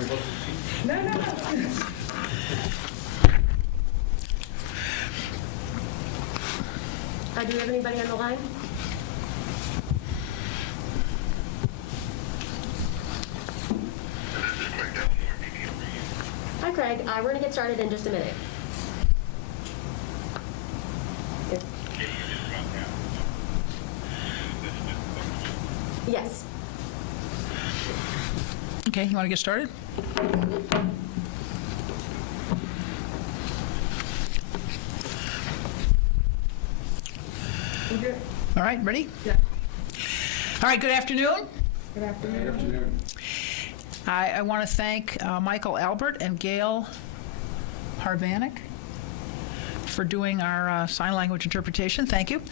No. Do we have anybody on the line? Hi, Craig. We're going to get started in just a minute. Yes. Okay, you want to get started? All right, ready? Yeah. All right, good afternoon. Good afternoon. I want to thank Michael Albert and Gail Harvanik for doing our sign language interpretation. Thank you.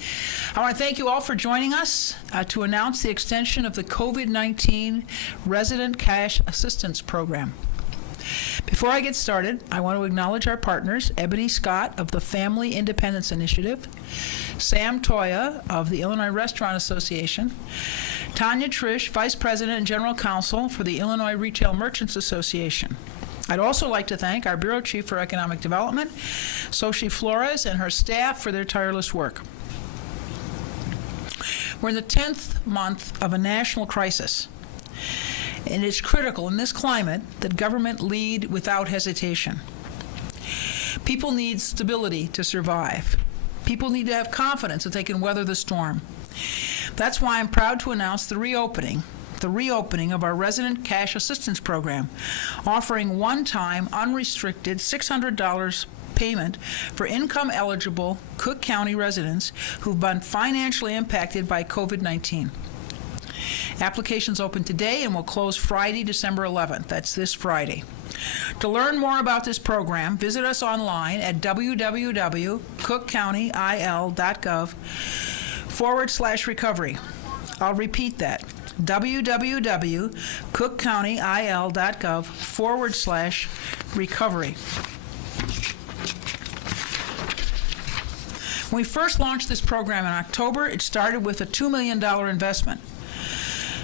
I want to thank you all for joining us to announce the extension of the COVID-19 Resident Cash Assistance Program. Before I get started, I want to acknowledge our partners, Ebony Scott of the Family Independence Initiative, Sam Toya of the Illinois Restaurant Association, Tanya Trish, Vice President and General Counsel for the Illinois Retail Merchants Association. I'd also like to thank our Bureau Chief for Economic Development, Xochitl Flores, and her staff for their tireless work. We're in the 10th month of a national crisis, and it's critical in this climate that government lead without hesitation. People need stability to survive. People need to have confidence that they can weather the storm. That's why I'm proud to announce the reopening of our Resident Cash Assistance Program, offering one-time, unrestricted $600 payment for income-eligible Cook County residents who've been financially impacted by COVID-19. Applications open today and will close Friday, December 11th. That's this Friday. To learn more about this program, visit us online at www.cookcountyil.gov/recovery. I'll repeat that. www.cookcountyil.gov/recovery. When we first launched this program in October, it started with a $2 million investment.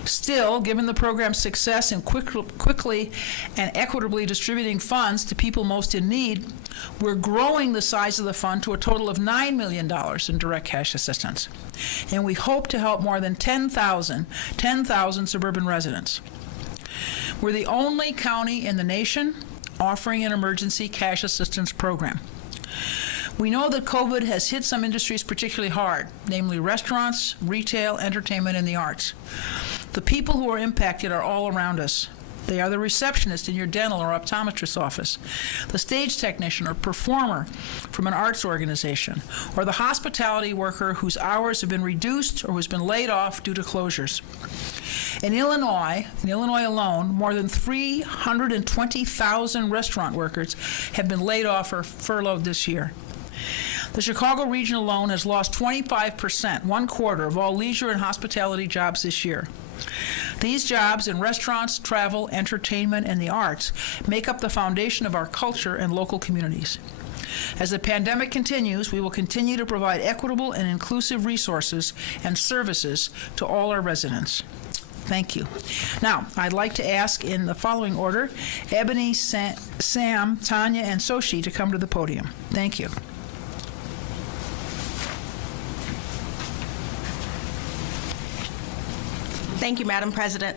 Still, given the program's success in quickly and equitably distributing funds to people most in need, we're growing the size of the fund to a total of $9 million in direct cash assistance. And we hope to help more than 10,000 suburban residents. We're the only county in the nation offering an emergency cash assistance program. We know that COVID has hit some industries particularly hard, namely restaurants, retail, entertainment, and the arts. The people who are impacted are all around us. They are the receptionist in your dental or optometrist's office, the stage technician or performer from an arts organization, or the hospitality worker whose hours have been reduced or who's been laid off due to closures. In Illinois alone, more than 320,000 restaurant workers have been laid off or furloughed this year. The Chicago region alone has lost 25%, 1/4 of all leisure and hospitality jobs this year. These jobs in restaurants, travel, entertainment, and the arts make up the foundation of our culture and local communities. As the pandemic continues, we will continue to provide equitable and inclusive resources and services to all our residents. Thank you. Now, I'd like to ask in the following order, Ebony, Sam, Tanya, and Xochitl to come to the podium. Thank you. Thank you, Madam President.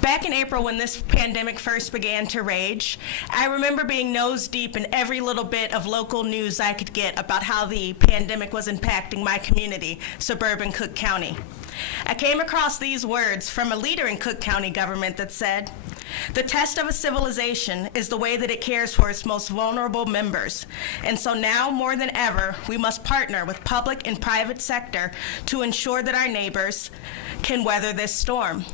Back in April, when this pandemic first began to rage, I remember being nose deep in every little bit of local news I could get about how the pandemic was impacting my community, suburban Cook County. I came across these words from a leader in Cook County government that said, "The test of a civilization is the way that it cares for its most vulnerable members. And so now more than ever, we must partner with public and private sector to ensure that our neighbors can weather this storm."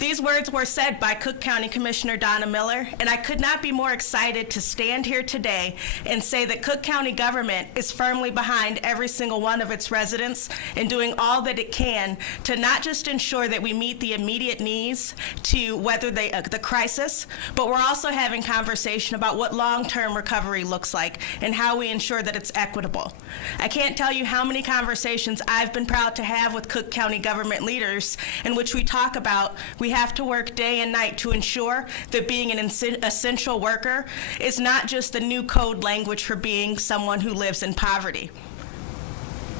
These words were said by Cook County Commissioner Donna Miller, and I could not be more excited to stand here today and say that Cook County government is firmly behind every single one of its residents in doing all that it can to not just ensure that we meet the immediate needs to weather the crisis, but we're also having conversation about what long-term recovery looks like and how we ensure that it's equitable. I can't tell you how many conversations I've been proud to have with Cook County government leaders in which we talk about We have to work day and night to ensure that being an essential worker is not just the new code language for being someone who lives in poverty.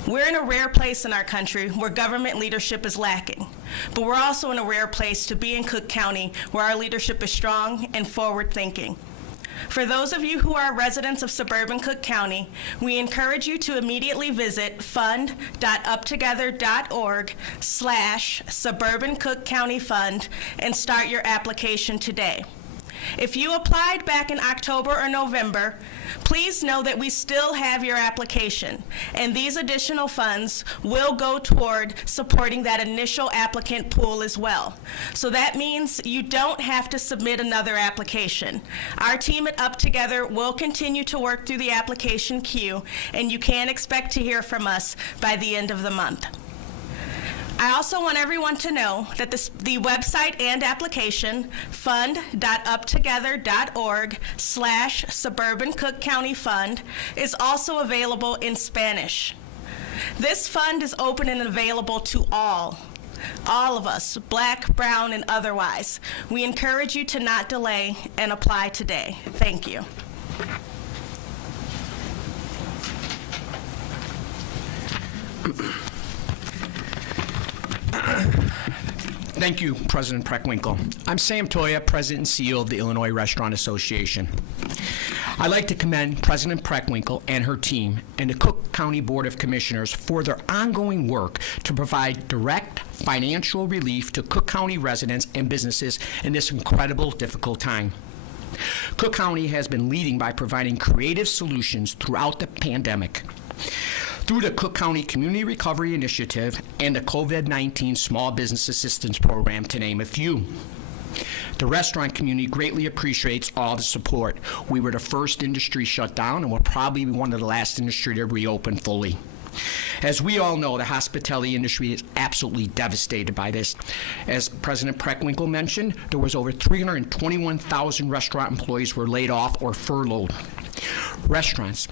We're in a rare place in our country where government leadership is lacking, but we're also in a rare place to be in Cook County where our leadership is strong and forward-thinking. For those of you who are residents of suburban Cook County, we encourage you to immediately visit fund.uptogether.org/Suburban Cook County Fund and start your application today. If you applied back in October or November, please know that we still have your application, and these additional funds will go toward supporting that initial applicant pool as well. So that means you don't have to submit another application. Our team at Up Together will continue to work through the application queue, and you can expect to hear from us by the end of the month. I also want everyone to know that the website and application, fund.uptogether.org/Suburban Cook County Fund, is also available in Spanish. This fund is open and available to all of us, Black, brown, and otherwise. We encourage you to not delay and apply today. Thank you. Thank you, President Preckwinkle. I'm Sam Toya, President and CEO of the Illinois Restaurant Association. I'd like to commend President Preckwinkle and her team and the Cook County Board of Commissioners for their ongoing work to provide direct financial relief to Cook County residents and businesses in this incredible, difficult time. Cook County has been leading by providing creative solutions throughout the pandemic. Through the Cook County Community Recovery Initiative and the COVID-19 Small Business Assistance Program, to name a few. The restaurant community greatly appreciates all the support. We were the first industry shut down, and we're probably one of the last industry to reopen fully. As we all know, the hospitality industry is absolutely devastated by this. As President Preckwinkle mentioned, there was over 321,000 restaurant employees were laid off or furloughed. Restaurants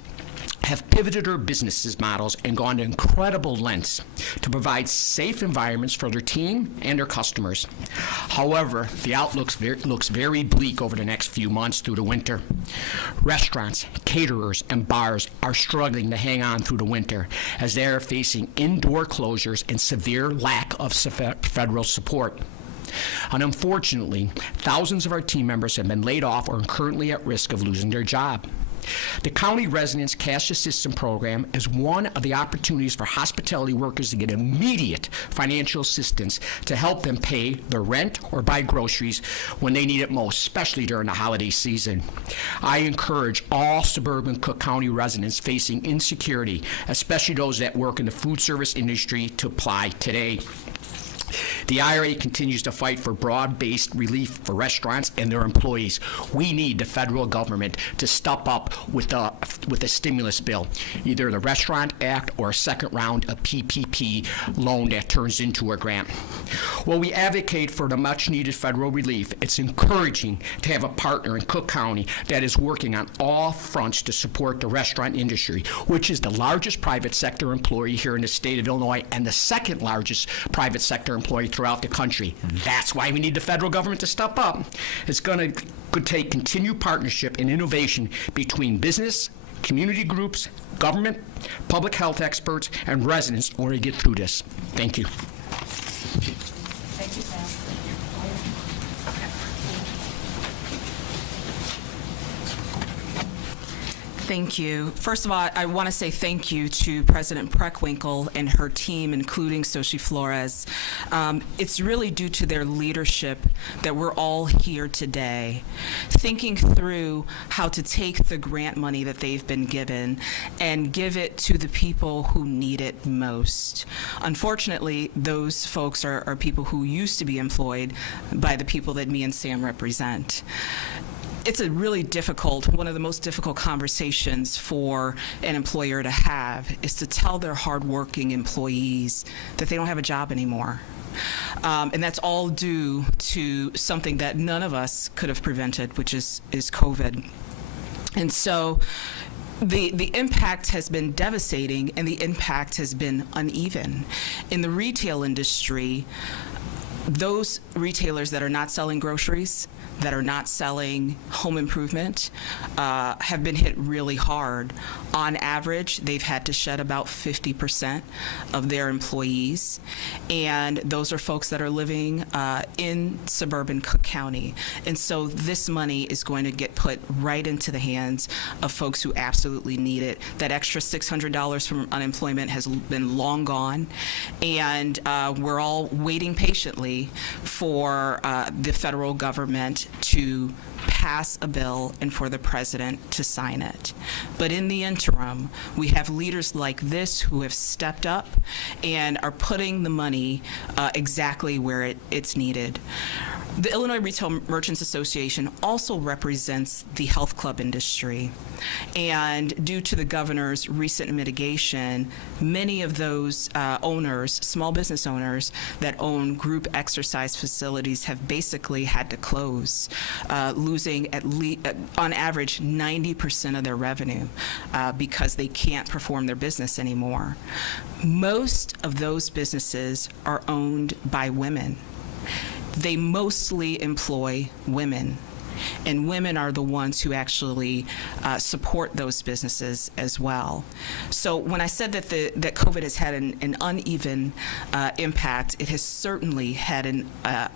have pivoted their business models and gone to incredible lengths to provide safe environments for their team and their customers. However, the outlook looks very bleak over the next few months through the winter. Restaurants, caterers, and bars are struggling to hang on through the winter as they are facing indoor closures and severe lack of federal support. And unfortunately, thousands of our team members have been laid off or are currently at risk of losing their job. The County Residents Cash Assistance Program is one of the opportunities for hospitality workers to get immediate financial assistance to help them pay their rent or buy groceries when they need it most, especially during the holiday season. I encourage all suburban Cook County residents facing insecurity, especially those that work in the food service industry, to apply today. The IRA continues to fight for broad-based relief for restaurants and their employees. We need the federal government to step up with a stimulus bill, either the Restaurant Act or a second round of PPP loan that turns into a grant. While we advocate for the much-needed federal relief, it's encouraging to have a partner in Cook County that is working on all fronts to support the restaurant industry, which is the largest private sector employee here in the state of Illinois and the second largest private sector employee throughout the country. That's why we need the federal government to step up. It's going to take continued partnership and innovation between business, community groups, government, public health experts, and residents in order to get through this. Thank you. Thank you, Sam. Thank you. First of all, I want to say thank you to President Preckwinkle and her team, including Sochi Flores. It's really due to their leadership that we're all here today, thinking through how to take the grant money that they've been given and give it to the people who need it most. Unfortunately, those folks are people who used to be employed by the people that me and Sam represent. It's a really difficult, one of the most difficult conversations for an employer to have is to tell their hardworking employees that they don't have a job anymore. And that's all due to something that none of us could have prevented, which is COVID. And so the impact has been devastating and the impact has been uneven. In the retail industry, those retailers that are not selling groceries, that are not selling home improvement, have been hit really hard. On average, they've had to shed about 50% of their employees, and those are folks that are living in suburban Cook County. And so this money is going to get put right into the hands of folks who absolutely need it. That extra $600 from unemployment has been long gone, and we're all waiting patiently for the federal government to pass a bill and for the president to sign it. But in the interim, we have leaders like this who have stepped up and are putting the money exactly where it's needed. The Illinois Retail Merchants Association also represents the health club industry. And due to the governor's recent mitigation, many of those owners, small business owners that own group exercise facilities have basically had to close, losing at least, on average, 90% of their revenue because they can't perform their business anymore. Most of those businesses are owned by women. They mostly employ women, and women are the ones who actually support those businesses as well. So when I said that COVID has had an uneven impact, it has certainly had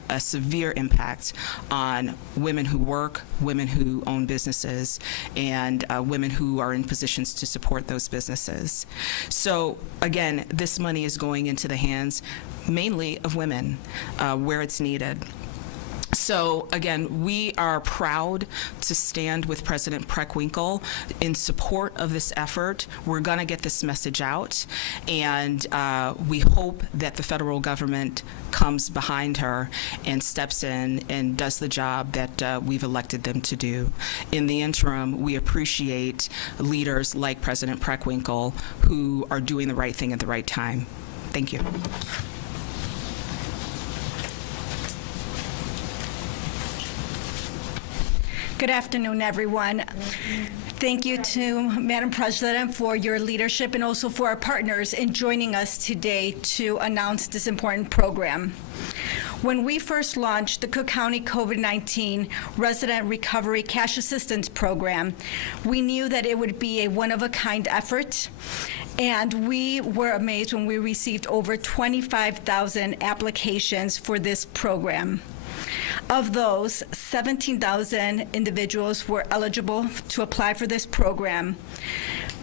a severe impact on women who work, women who own businesses, and women who are in positions to support those businesses. So again, this money is going into the hands mainly of women where it's needed. So again, we are proud to stand with President Preckwinkle in support of this effort. We're going to get this message out, and we hope that the federal government comes behind her and steps in and does the job that we've elected them to do. In the interim, we appreciate leaders like President Preckwinkle who are doing the right thing at the right time. Thank you. Good afternoon, everyone. Thank you to Madam President for your leadership and also for our partners in joining us today to announce this important program. When we first launched the Cook County COVID-19 Resident Recovery Cash Assistance Program, we knew that it would be a one-of-a-kind effort, and we were amazed when we received over 25,000 applications for this program. Of those, 17,000 individuals were eligible to apply for this program,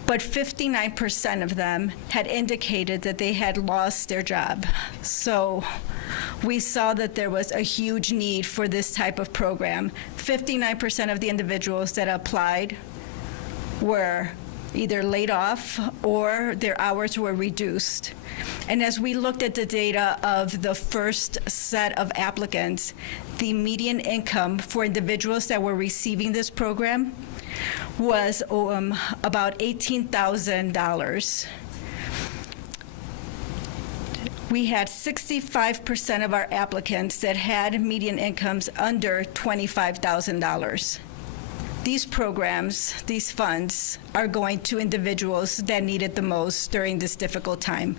but 59% of them had indicated that they had lost their job. So we saw that there was a huge need for this type of program. 59% of the individuals that applied were either laid off or their hours were reduced. And as we looked at the data of the first set of applicants, the median income for individuals that were receiving this program was about $18,000. We had 65% of our applicants that had median incomes under $25,000. These programs, these funds, are going to individuals that need it the most during this difficult time.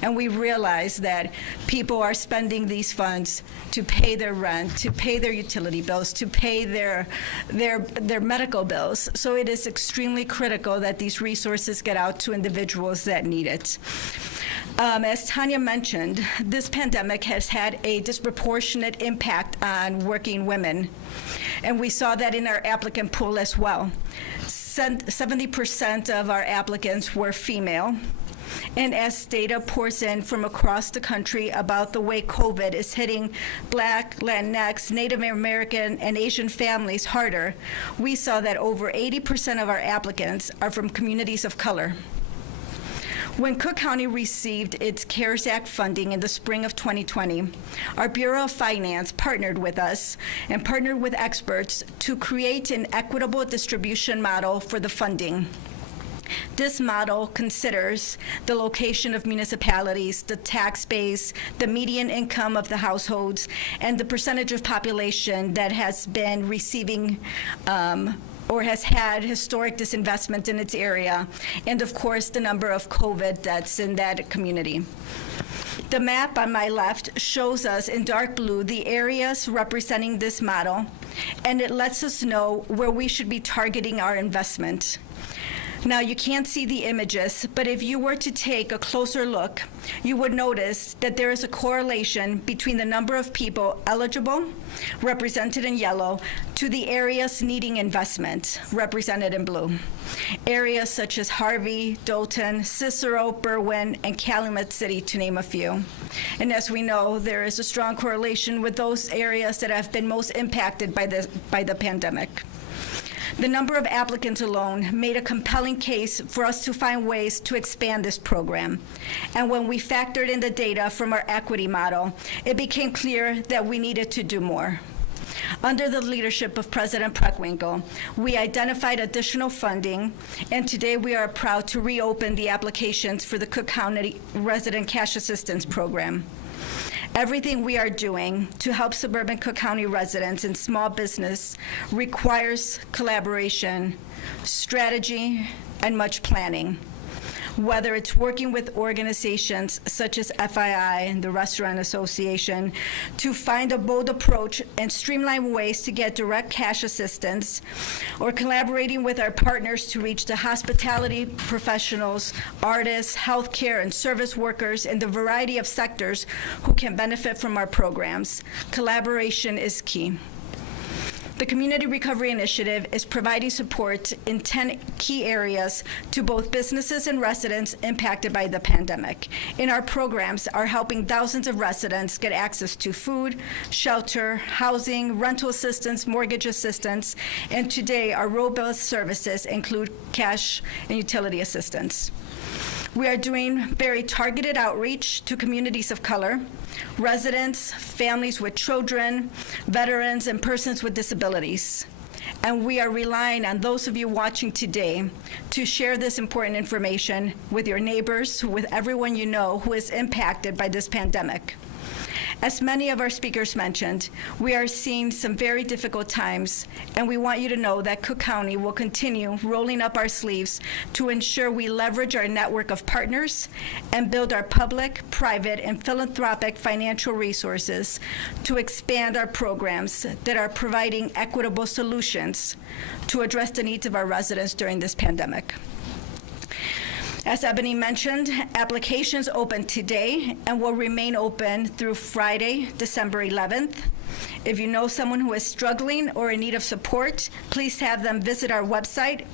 And we realize that people are spending these funds to pay their rent, to pay their utility bills, to pay their medical bills. So it is extremely critical that these resources get out to individuals that need it. As Tanya mentioned, this pandemic has had a disproportionate impact on working women. And we saw that in our applicant pool as well. 70% of our applicants were female. And as data pours in from across the country about the way COVID is hitting Black, Latinx, Native American, and Asian families harder, we saw that over 80% of our applicants are from communities of color. When Cook County received its CARES Act funding in the spring of 2020, our Bureau of Finance partnered with us and partnered with experts to create an equitable distribution model for the funding. This model considers the location of municipalities, the tax base, the median income of the households, and the percentage of population that has been receiving or has had historic disinvestment in its area, and of course, the number of COVID deaths in that community. The map on my left shows us in dark blue the areas representing this model, and it lets us know where we should be targeting our investment. Now, you can't see the images, but if you were to take a closer look, you would notice that there is a correlation between the number of people eligible, represented in yellow, to the areas needing investment, represented in blue. Areas such as Harvey, Dolton, Cicero, Berwyn, and Calumet City, to name a few. And as we know, there is a strong correlation with those areas that have been most impacted by the pandemic. The number of applicants alone made a compelling case for us to find ways to expand this program. And when we factored in the data from our equity model, it became clear that we needed to do more. Under the leadership of President Preckwinkle, we identified additional funding, and today we are proud to reopen the applications for the Cook County Resident Cash Assistance Program. Everything we are doing to help suburban Cook County residents and small business requires collaboration, strategy, and much planning. Whether it's working with organizations such as FII, the Restaurant Association, to find a bold approach and streamline ways to get direct cash assistance, or collaborating with our partners to reach the hospitality professionals, artists, healthcare, and service workers in the variety of sectors who can benefit from our programs. Collaboration is key. The Community Recovery Initiative is providing support in 10 key areas to both businesses and residents impacted by the pandemic. And our programs are helping thousands of residents get access to food, shelter, housing, rental assistance, mortgage assistance, and today our robust services include cash and utility assistance. We are doing very targeted outreach to communities of color, residents, families with children, veterans, and persons with disabilities. And we are relying on those of you watching today to share this important information with your neighbors, with everyone you know who is impacted by this pandemic. As many of our speakers mentioned, we are seeing some very difficult times, and we want you to know that Cook County will continue rolling up our sleeves to ensure we leverage our network of partners and build our public, private, and philanthropic financial resources to expand our programs that are providing equitable solutions to address the needs of our residents during this pandemic. As Ebony mentioned, applications open today and will remain open through Friday, December 11th. If you know someone who is struggling or in need of support, please have them visit our website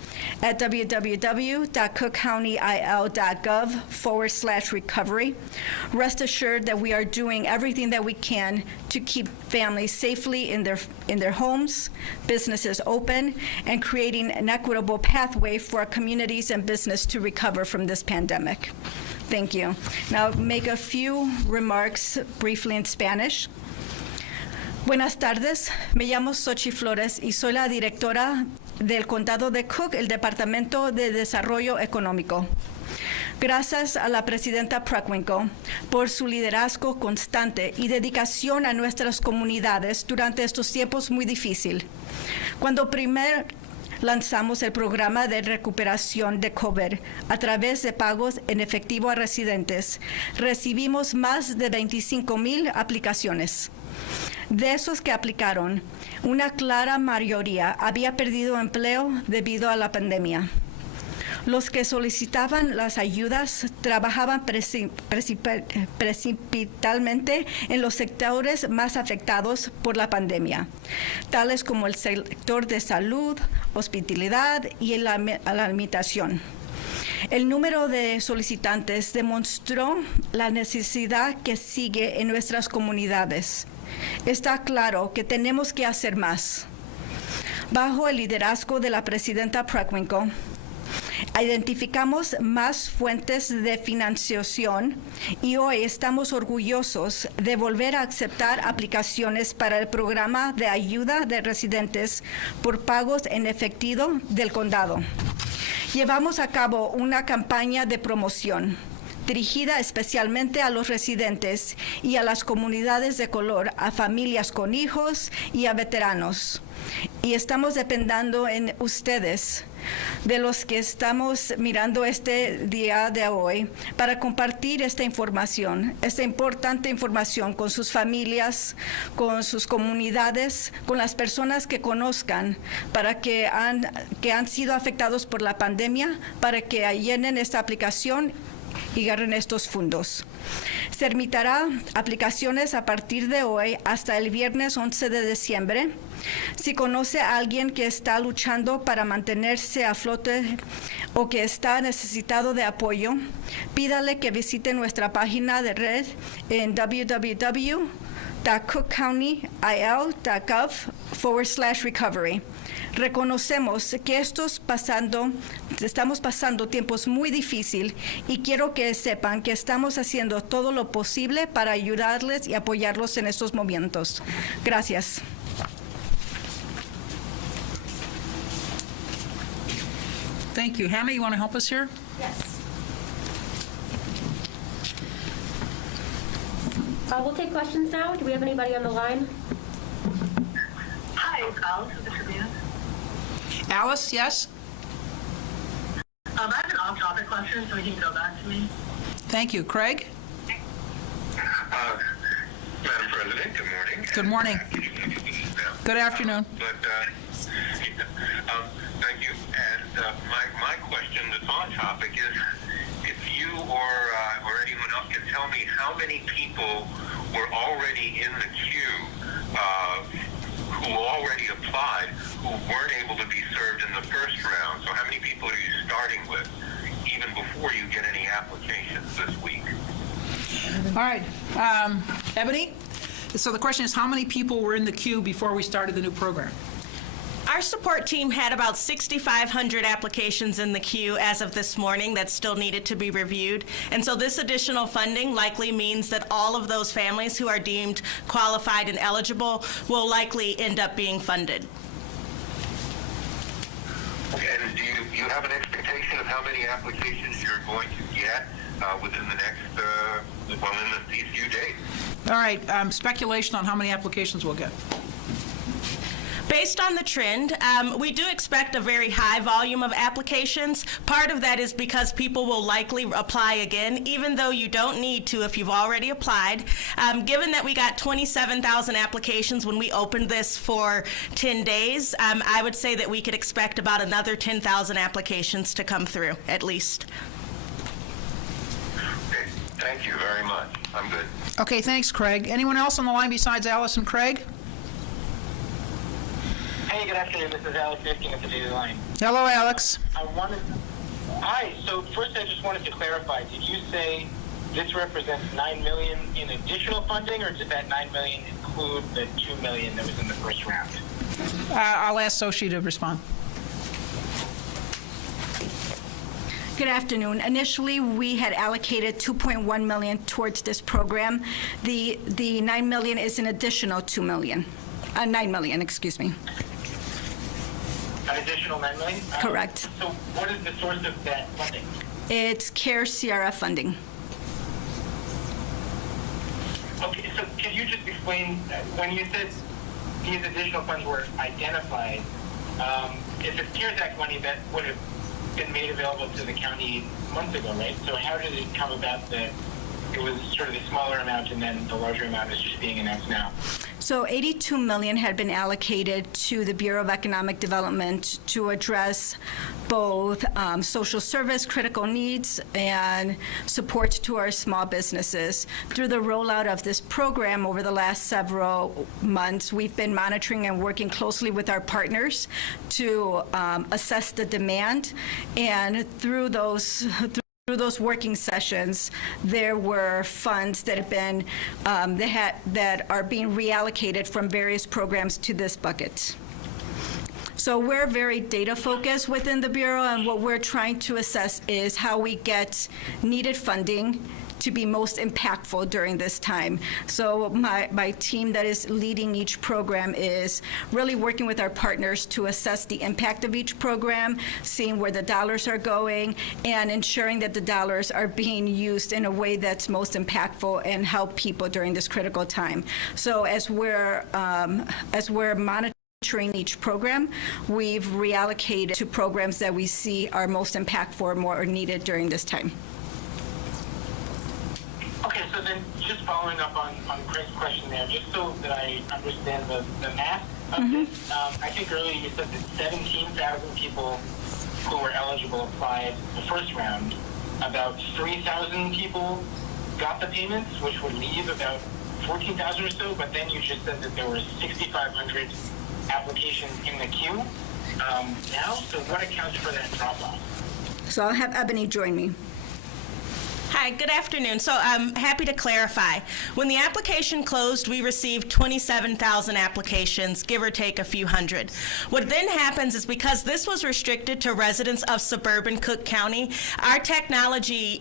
at www.cookcountyil.gov/recovery. Rest assured that we are doing everything that we can to keep families safely in their homes, businesses open, and creating an equitable pathway for our communities and business to recover from this pandemic. Thank you. Now, make a few remarks briefly in Spanish. Buenas tardes, me llamo Xochitl Flores y soy la directora del Condado de Cook, el Departamento de Desarrollo Económico. Gracias a la Presidenta Preckwinkle por su liderazgo constante y dedicación a nuestras comunidades durante estos tiempos muy difíciles. Cuando primero lanzamos el programa de recuperación de COVID a través de pagos en efectivo a residentes, recibimos más de 25,000 aplicaciones. De esos que aplicaron, una clara mayoría había perdido empleo debido a la pandemia. Los que solicitaban las ayudas trabajaban principalmente en los sectores más afectados por la pandemia, tales como el sector de salud, hospitalidad y la alimentación. El número de solicitantes demostró la necesidad que sigue en nuestras comunidades. Está claro que tenemos que hacer más. Bajo el liderazgo de la Presidenta Preckwinkle, identificamos más fuentes de financiación y hoy estamos orgullosos de volver a aceptar aplicaciones para el programa de ayuda de residentes por pagos en efectivo del condado. Llevamos a cabo una campaña de promoción dirigida especialmente a los residentes y a las comunidades de color, a familias con hijos y a veteranos. Y estamos dependiendo en ustedes, de los que estamos mirando este día de hoy, para compartir esta información, esta importante información con sus familias, con sus comunidades, con las personas que conozcan, para que han sido afectados por la pandemia, para que llenen esta aplicación y agarren estos fondos. Se emitirá aplicaciones a partir de hoy hasta el viernes 11 de diciembre. Si conoce a alguien que está luchando para mantenerse a flote o que está necesitado de apoyo, pídale que visite nuestra página de red en www.cookcountyil.gov/recovery. Reconocemos que estamos pasando tiempos muy difíciles y quiero que sepan que estamos haciendo todo lo posible para ayudarles y apoyarlos en estos momentos. Gracias. Thank you. Hannah, you want to help us here? Yes. We'll take questions now. Do we have anybody on the line? Hi, Alice. This is Ian. Alice, yes? I have an off-topic question, so you can go back to me. Thank you. Craig? Madam President, good morning. Good morning. Good afternoon. Thank you. And my question that's on topic is if you or anyone else can tell me how many people were already in the queue who already applied who weren't able to be served in the first round. So how many people are you starting with even before you get any applications this week? All right. Ebony? So the question is, how many people were in the queue before we started the new program? Our support team had about 6,500 applications in the queue as of this morning that still needed to be reviewed. And so this additional funding likely means that all of those families who are deemed qualified and eligible will likely end up being funded. And do you have an expectation of how many applications you're going to get within the next, in these few days? All right. Speculation on how many applications we'll get. Based on the trend, we do expect a very high volume of applications. Part of that is because people will likely apply again, even though you don't need to if you've already applied. Given that we got 27,000 applications when we opened this for 10 days, I would say that we could expect about another 10,000 applications to come through, at least. Okay, thank you very much. I'm good. Okay, thanks, Craig. Anyone else on the line besides Alice and Craig? Hey, good afternoon. This is Alex Ifking at the Daily Line. Hello, Alex. Hi. So first, I just wanted to clarify. Did you say this represents $9 million in additional funding, or does that $9 million include the $2 million that was in the first round? I'll ask Soshi to respond. Good afternoon. Initially, we had allocated $2.1 million towards this program. The $9 million is an additional $2 million. $9 million, excuse me. An additional $9 million? Correct. So what is the source of that funding? It's CARE Sierra funding. Okay, so could you just explain, when you said these additional funds were identified, if it's CARES Act money, that would have been made available to the county months ago, right? So how did it come about that it was sort of the smaller amount and then the larger amount is just being announced now? So $82 million had been allocated to the Bureau of Economic Development to address both social service, critical needs, and support to our small businesses. Through the rollout of this program over the last several months, we've been monitoring and working closely with our partners to assess the demand, and through those working sessions, there were funds that have been that are being reallocated from various programs to this bucket. So we're very data focused within the Bureau, and what we're trying to assess is how we get needed funding to be most impactful during this time. So my team that is leading each program is really working with our partners to assess the impact of each program, seeing where the dollars are going, and ensuring that the dollars are being used in a way that's most impactful and help people during this critical time. So as we're monitoring each program, we've reallocated to programs that we see are most impactful or more needed during this time. Okay, so then just following up on Craig's question there, just so that I understand the math of this, I think earlier you said that 17,000 people who were eligible applied the first round. About 3,000 people got the payments, which would leave about 14,000 or so, but then you just said that there were 6,500 applications in the queue now, so what accounts for that drop-off? So I'll have Ebony join me. Hi, good afternoon. So I'm happy to clarify. When the application closed, we received 27,000 applications, give or take a few hundred. What then happens is, because this was restricted to residents of suburban Cook County, our technology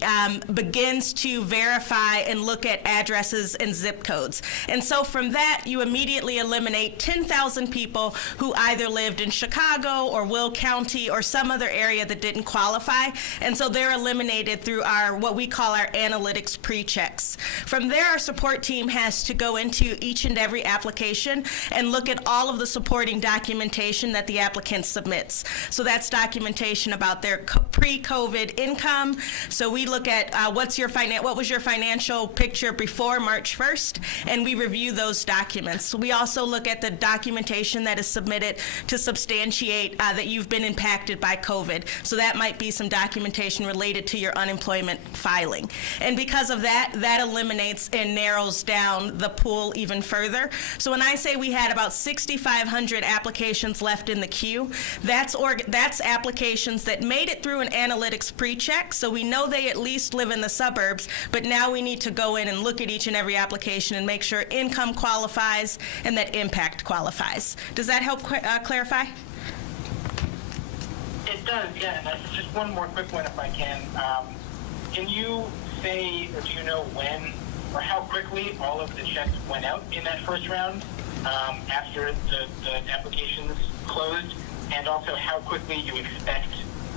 begins to verify and look at addresses and zip codes. And so from that, you immediately eliminate 10,000 people who either lived in Chicago or Will County or some other area that didn't qualify. And so they're eliminated through our, what we call our analytics pre-checks. From there, our support team has to go into each and every application and look at all of the supporting documentation that the applicant submits. So that's documentation about their pre-COVID income. So we look at what was your financial picture before March 1st, and we review those documents. We also look at the documentation that is submitted to substantiate that you've been impacted by COVID. So that might be some documentation related to your unemployment filing. And because of that, that eliminates and narrows down the pool even further. So when I say we had about 6,500 applications left in the queue, that's applications that made it through an analytics pre-check, so we know they at least live in the suburbs, but now we need to go in and look at each and every application and make sure income qualifies and that impact qualifies. Does that help clarify? It does, yeah. And just one more quick one, if I can. Can you say, or do you know when or how quickly all of the checks went out in that first round after the applications closed, and also how quickly you expect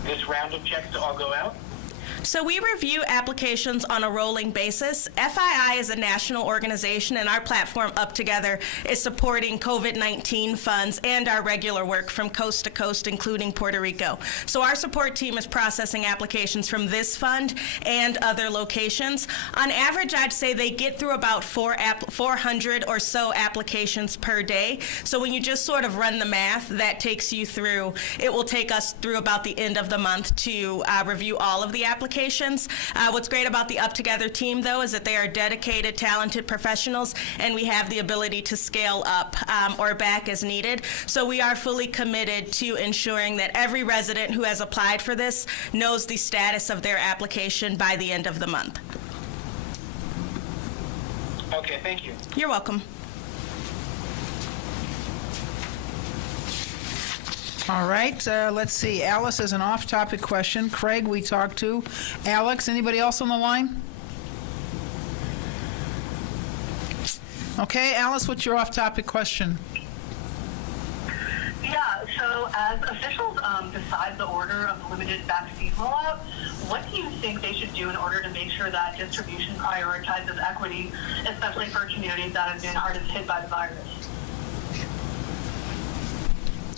this round of checks to all go out? So we review applications on a rolling basis. FII is a national organization, and our platform, Up Together, is supporting COVID-19 funds and our regular work from coast to coast, including Puerto Rico. So our support team is processing applications from this fund and other locations. On average, I'd say they get through about 400 or so applications per day. So when you just sort of run the math, that takes you through, it will take us through about the end of the month to review all of the applications. What's great about the Up Together team, though, is that they are dedicated, talented professionals, and we have the ability to scale up or back as needed. So we are fully committed to ensuring that every resident who has applied for this knows the status of their application by the end of the month. Okay, thank you. You're welcome. All right, let's see. Alice has an off-topic question. Craig, we talked to. Alex, anybody else on the line? Okay, Alice, what's your off-topic question? Yeah, so as officials decide the order of the limited vaccine rollout, what do you think they should do in order to make sure that distribution prioritizes equity, especially for communities that have been hardest hit by the virus?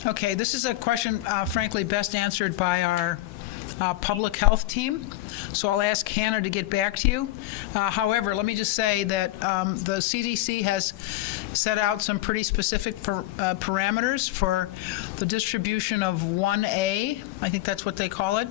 Okay, this is a question, frankly, best answered by our public health team. So I'll ask Hannah to get back to you. However, let me just say that the CDC has set out some pretty specific parameters for the distribution of 1A, I think that's what they call it,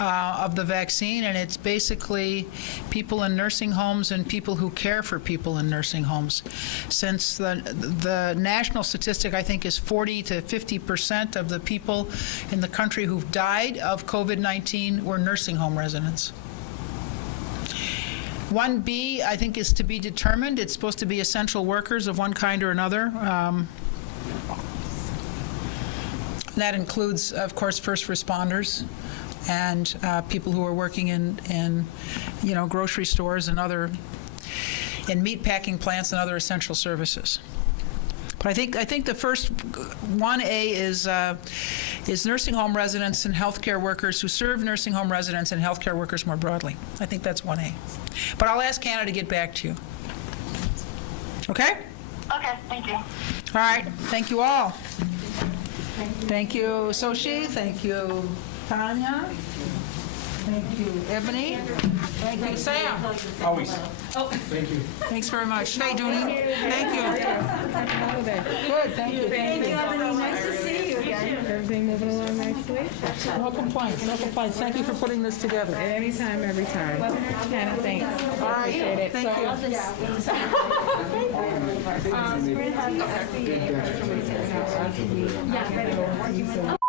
of the vaccine, and it's basically people in nursing homes and people who care for people in nursing homes. Since the national statistic, I think, is 40 to 50% of the people in the country who've died of COVID-19 were nursing home residents. 1B, I think, is to be determined. It's supposed to be essential workers of one kind or another. That includes, of course, first responders. and people who are working in grocery stores and in meat packing plants and other essential services. But I think the first 1A is nursing home residents and healthcare workers who serve nursing home residents and healthcare workers more broadly. I think that's 1A. But I'll ask Hannah to get back to you. Okay? Okay, thank you. All right. Thank you all. Thank you, Soshi. Thank you, Tanya. Thank you, Ebony. Thank you, Sam. Always. Thanks very much. Hey, Dooney. Thank you. Good, thank you. Thank you, Ebony. Nice to see you again. Everything moving along nicely? No complaints, no complaints. Thank you for putting this together. Anytime, every time. Hannah, thanks. All right, thank you. We're going to have